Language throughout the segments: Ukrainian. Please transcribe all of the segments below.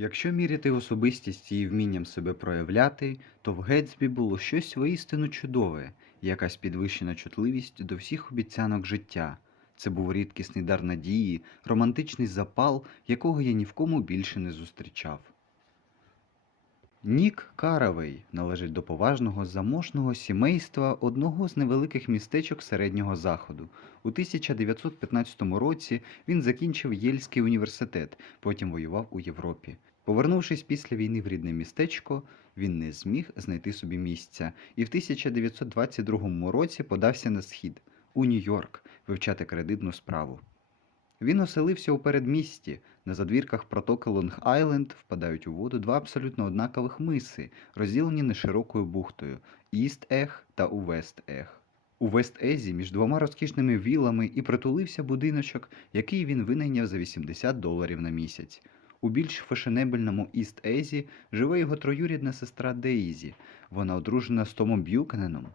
Якщо міряти особистість і вмінням себе проявляти, то в Гетсбі було щось воістину чудове, якась підвищена чутливість до всіх обіцянок життя. Це був рідкісний дар надії, романтичний запал, якого я ні в кому більше не зустрічав. Нік Каравей належить до поважного заможного сімейства одного з невеликих містечок середнього заходу. У 1915 році він закінчив Єльський університет, потім воював у Європі. Повернувшись після війни в рідне містечко, він не зміг знайти собі місця і в 1922 році подався на схід у Нью-Йорк вивчати кредитну справу. Він оселився у передмісті. На задвірках протоки Лонг-Айленд впадають у воду два абсолютно однакових миси, розділені неширокою бухтою Іст-Ех та Уест-Ех. У Вест-Езі між двома розкішними вілами і притулився будиночок, який він винайняв за 80 доларів на місяць. У більш фешенебельному Іст-Езі живе його троюрідна сестра Деїзі. Вона одружена з Томом Б'юкененом.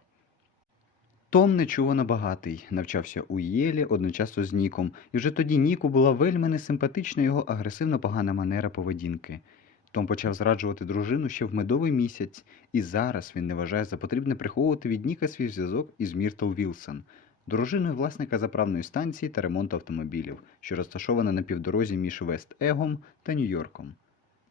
Том нечувано багатий, навчався у Єлі одночасно з Ніком, і вже тоді Ніку була вельми несимпатична його агресивно погана манера поведінки. Том почав зраджувати дружину ще в медовий місяць, і зараз він не вважає за потрібне приховувати від Ніка свій зв'язок із Міртл Вілсон, дружиною власника заправної станції та ремонту автомобілів, що розташована на півдорозі між Вест-Егом та Нью-Йорком.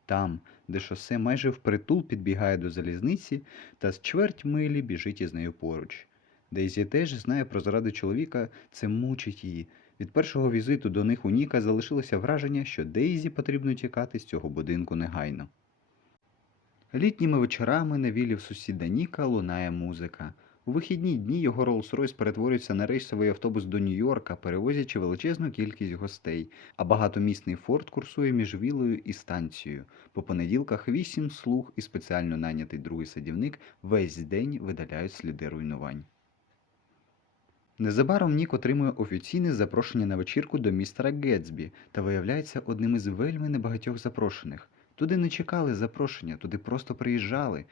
Там, де шосе майже впритул підбігає до залізниці та з чверть милі біжить із нею поруч. Дейзі теж знає про зради чоловіка, це мучить її. Від першого візиту до них у Ніка залишилося враження, що Дейзі потрібно тікати з цього будинку негайно. Літніми вечорами на вілі в сусіда Ніка лунає музика. У вихідні дні його Роллс-Ройс перетворюється на рейсовий автобус до Нью-Йорка, перевозячи величезну кількість гостей, а багатомісний форт курсує між вілою і станцією. По понеділках вісім слуг і спеціально найнятий другий садівник весь день видаляють сліди руйнувань. Незабаром Нік отримує офіційне запрошення на вечірку до містера Гетсбі та виявляється одним із вельми небагатьох запрошених. Туди не чекали запрошення, туди просто приїжджали.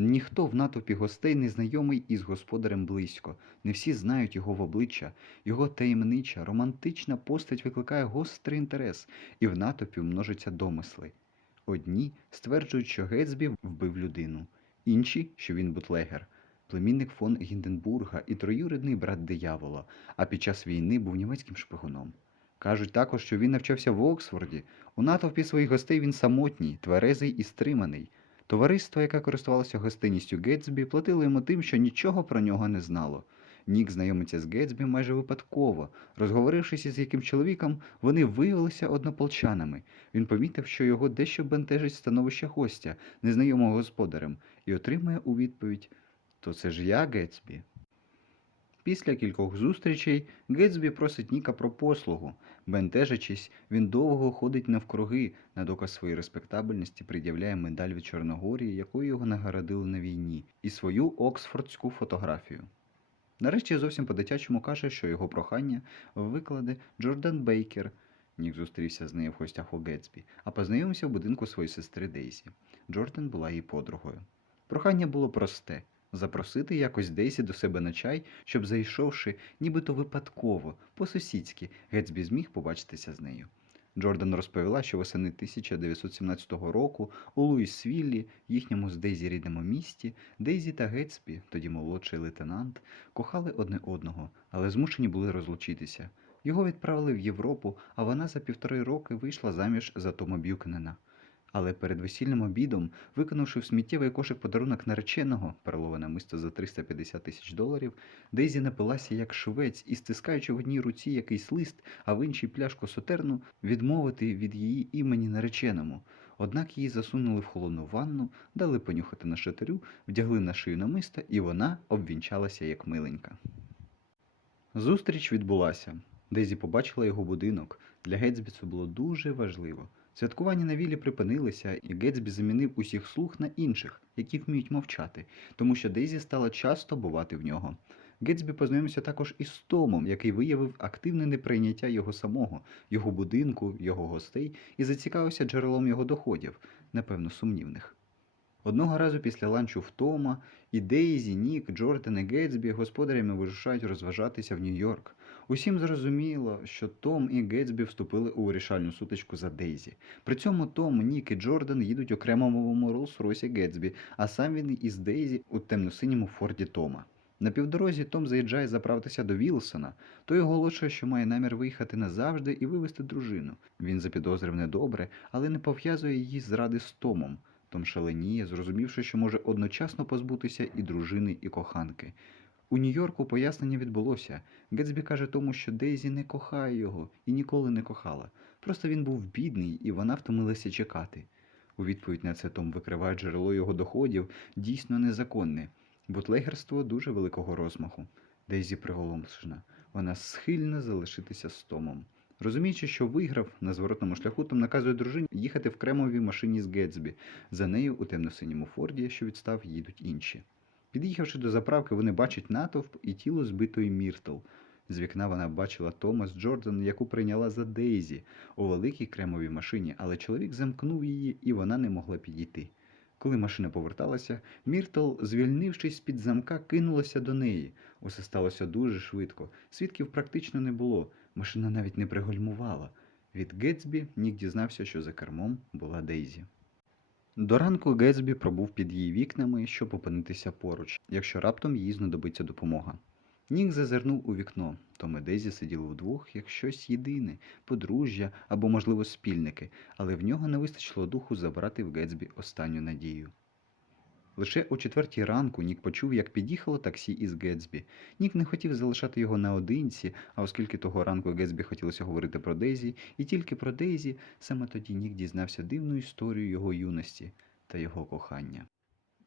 Ніхто в натовпі гостей не знайомий із господарем близько, не всі знають його в обличчя, його таємнича, романтична постать викликає гострий інтерес, і в натовпі множаться домисли. Одні стверджують, що Гетсбі вбив людину, інші, що він бутлегер племінник фон Гінденбурга і троюрідний брат диявола, а під час війни був німецьким шпигуном. Кажуть також, що він навчався в Оксфорді. У натовпі своїх гостей він самотній, тверезий і стриманий. Товариство, яке користувалося гостинністю Гетсбі, платило йому тим, що нічого про нього не знало. Нік знайомиться з Гетсбі майже випадково. Розговорившись із яким чоловіком, вони виявилися однополчанами. Він помітив, що його дещо бентежить становище гостя, незнайомого господарем, і отримує у відповідь то це ж я, Гетсбі. Після кількох зустрічей Гетсбі просить Ніка про послугу. Бентежачись, він довго ходить навкруги, на доказ своєї респектабельності пред'являє медаль від Чорногорії, якою його нагородили на війні, і свою оксфордську фотографію. Нарешті зовсім по-дитячому каже, що його прохання викладе Джордан Бейкер. Нік зустрівся з нею в гостях у Гетсбі, а познайомився в будинку своєї сестри Дейзі. Джордан була її подругою. Прохання було просте запросити якось Дейсі до себе на чай, щоб, зайшовши, нібито випадково, по-сусідськи, Гетсбі зміг побачитися з нею. Джордан розповіла, що восени 1917 року у Луїсвіллі, їхньому з Дейзі рідному місті, Дейзі та Гетсбі, тоді молодший лейтенант, кохали одне одного, але змушені були розлучитися. Його відправили в Європу, а вона за півтори роки вийшла заміж за Тома Б'юкенена. Але перед весільним обідом, виконавши в сміттєвий кошик подарунок нареченого, переловане мисто за 350 тисяч доларів, Дейзі напилася як швець і, стискаючи в одній руці якийсь лист, а в іншій пляшку сотерну, відмовити від її імені нареченому. Однак її засунули в холодну ванну, дали понюхати на шатарю, вдягли на шию намиста, і вона обвінчалася як миленька. Зустріч відбулася. Дейзі побачила його будинок. Для Гетсбі це було дуже важливо. Святкування на вілі припинилися, і Гетсбі замінив усіх слуг на інших, які вміють мовчати, тому що Дейзі стала часто бувати в нього. Гетсбі познайомився також із Томом, який виявив активне неприйняття його самого, його будинку, його гостей і зацікавився джерелом його доходів, напевно, сумнівних. Одного разу після ланчу в Тома і Дейзі, Нік, Джордан і Гетсбі господарями вирушають розважатися в Нью-Йорк. Усім зрозуміло, що Том і Гетсбі вступили у вирішальну сутичку за Дейзі. При цьому Том, Нік і Джордан їдуть у кремовому Роллс-Ройсі Гетсбі, а сам він із Дейзі у темно-синьому Форді Тома. На півдорозі Том заїжджає заправитися до Вілсона. Той оголошує, що має намір виїхати назавжди і вивезти дружину. Він запідозрив недобре, але не пов'язує її зради з Томом. Том шаленіє, зрозумівши, що може одночасно позбутися і дружини, і коханки. У Нью-Йорку пояснення відбулося. Гетсбі каже тому, що Дейзі не кохає його і ніколи не кохала. Просто він був бідний, і вона втомилася чекати. У відповідь на це Том викриває джерело його доходів дійсно незаконне. Бутлегерство дуже великого розмаху. Дейзі приголомшена. Вона схильна залишитися з Томом. Розуміючи, що виграв на зворотному шляху, Том наказує дружині їхати в кремовій машині з Гетсбі. За нею у темно-синьому форді, що відстав, їдуть інші. Під'їхавши до заправки, вони бачать натовп і тіло збитої Міртл. З вікна вона бачила Томас Джордан, яку прийняла за Дейзі у великій кремовій машині, але чоловік замкнув її, і вона не могла підійти. Коли машина поверталася, Міртл, звільнившись з-під замка, кинулася до неї. Усе сталося дуже швидко. Свідків практично не було. Машина навіть не пригальмувала. Від Гетсбі Нік дізнався, що за кермом була Дейзі. До ранку Гетсбі пробув під її вікнами, щоб опинитися поруч, якщо раптом їй знадобиться допомога. Нік зазирнув у вікно. Том і Дейзі сиділи вдвох, як щось єдине, подружжя або, можливо, спільники, але в нього не вистачило духу забрати в Гетсбі останню надію. Лише о четвертій ранку Нік почув, як під'їхало таксі із Гетсбі. Нік не хотів залишати його наодинці, а оскільки того ранку Гетсбі хотілося говорити про Дейзі, і тільки про Дейзі, саме тоді Нік дізнався дивну історію його юності та його кохання.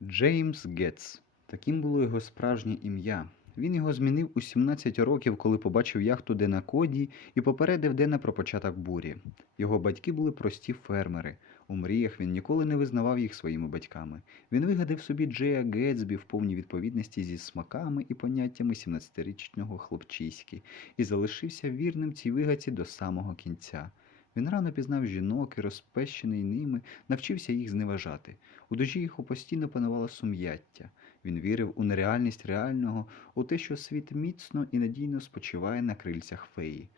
Джеймс Гетс. Таким було його справжнє ім'я. Він його змінив у 17 років, коли побачив яхту Дена Коді і попередив Дена про початок бурі. Його батьки були прості фермери. У мріях він ніколи не визнавав їх своїми батьками. Він вигадав собі Джея Гетсбі в повній відповідності зі смаками і поняттями 17-річного хлопчиськи і залишився вірним цій вигадці до самого кінця. Він рано пізнав жінок і, розпещений ними, навчився їх зневажати. У душі його постійно панувало сум'яття. Він вірив у нереальність реального, у те, що світ міцно і надійно спочиває на крильцях феї.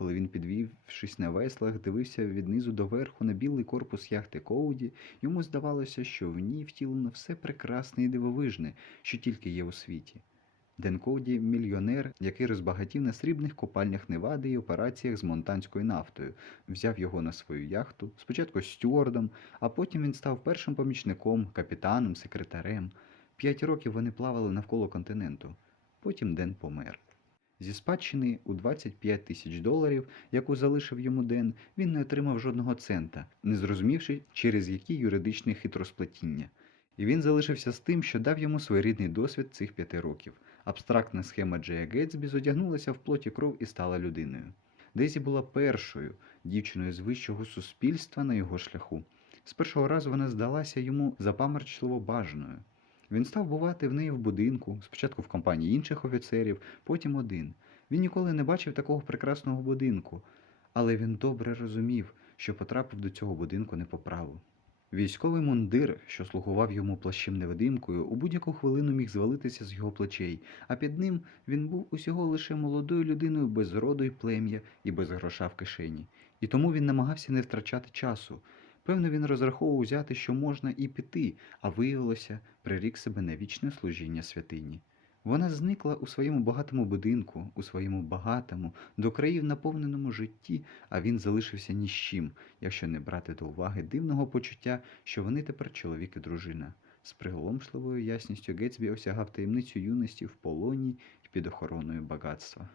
Коли він, підвівшись на веслах, дивився віднизу до верху на білий корпус яхти Коуді, йому здавалося, що в ній втілено все прекрасне і дивовижне, що тільки є у світі. Ден Коуді – мільйонер, який розбагатів на срібних копальнях Невади і операціях з монтанською нафтою, взяв його на свою яхту, спочатку стюардом, а потім він став першим помічником, капітаном, секретарем. П'ять років вони плавали навколо континенту. Потім Ден помер. Зі спадщини у 25 тисяч доларів, яку залишив йому Ден, він не отримав жодного цента, не зрозумівши, через які юридичні хитросплетіння. І він залишився з тим, що дав йому своєрідний досвід цих п'яти років. Абстрактна схема Джея Гетсбі зодягнулася в плоті кров і стала людиною. Дейзі була першою дівчиною з вищого суспільства на його шляху. З першого разу вона здалася йому запаморчливо бажаною. Він став бувати в неї в будинку, спочатку в компанії інших офіцерів, потім один. Він ніколи не бачив такого прекрасного будинку, але він добре розумів, що потрапив до цього будинку не по праву. Військовий мундир, що слугував йому плащем невидимкою, у будь-яку хвилину міг звалитися з його плечей, а під ним він був усього лише молодою людиною без роду й плем'я і без гроша в кишені. І тому він намагався не втрачати часу. Певно, він розраховував взяти, що можна і піти, а виявилося, прирік себе на вічне служіння святині. Вона зникла у своєму багатому будинку, у своєму багатому, до країв наповненому житті, а він залишився ні з чим, якщо не брати до уваги дивного почуття, що вони тепер чоловік і дружина. З приголомшливою ясністю Гетсбі осягав таємницю юності в полоні і під охороною багатства.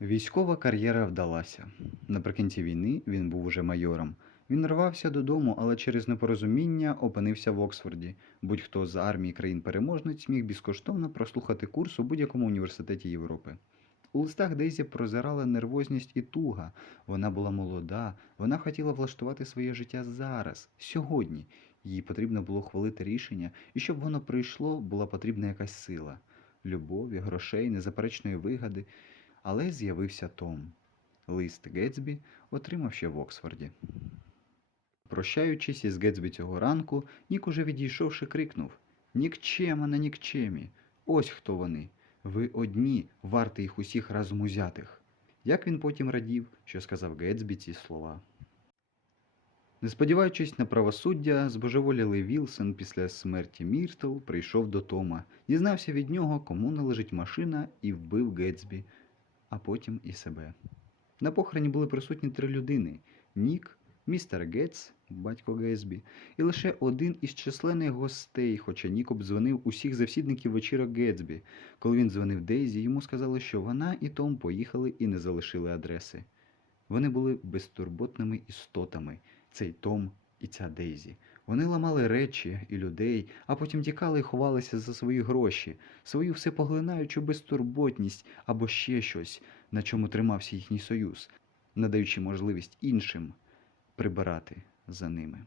Військова кар'єра вдалася. Наприкінці війни він був уже майором. Він рвався додому, але через непорозуміння опинився в Оксфорді. Будь-хто з армії країн-переможниць міг безкоштовно прослухати курс у будь-якому університеті Європи. У листах Дейзі прозирала нервозність і туга. Вона була молода, вона хотіла влаштувати своє життя зараз, сьогодні. Їй потрібно було хвалити рішення, і щоб воно прийшло, була потрібна якась сила любові, грошей, незаперечної вигади. Але з'явився Том. Лист Гетсбі отримав ще в Оксфорді. Прощаючись із Гетсбі цього ранку, Нік уже відійшовши, крикнув Нікчема на нікчемі. Ось хто вони. Ви одні, варти їх усіх разом узятих. Як він потім радів, що сказав Гетсбі ці слова. Не сподіваючись на правосуддя, збожеволілий Вілсон після смерті Міртл прийшов до Тома, дізнався від нього, кому належить машина, і вбив Гетсбі, а потім і себе. На похороні були присутні три людини: Нік, містер Гетс, батько Гетсбі, і лише один із численних гостей, хоча Нік обдзвонив усіх завсідників вечірок Гетсбі. Коли він дзвонив Дейзі, йому сказали, що вона і Том поїхали і не залишили адреси. Вони були безтурботними істотами, цей Том і ця Дейзі. Вони ламали речі і людей, а потім тікали і ховалися за свої гроші, свою всепоглинаючу безтурботність або ще щось, на чому тримався їхній союз, надаючи можливість іншим прибирати за ними.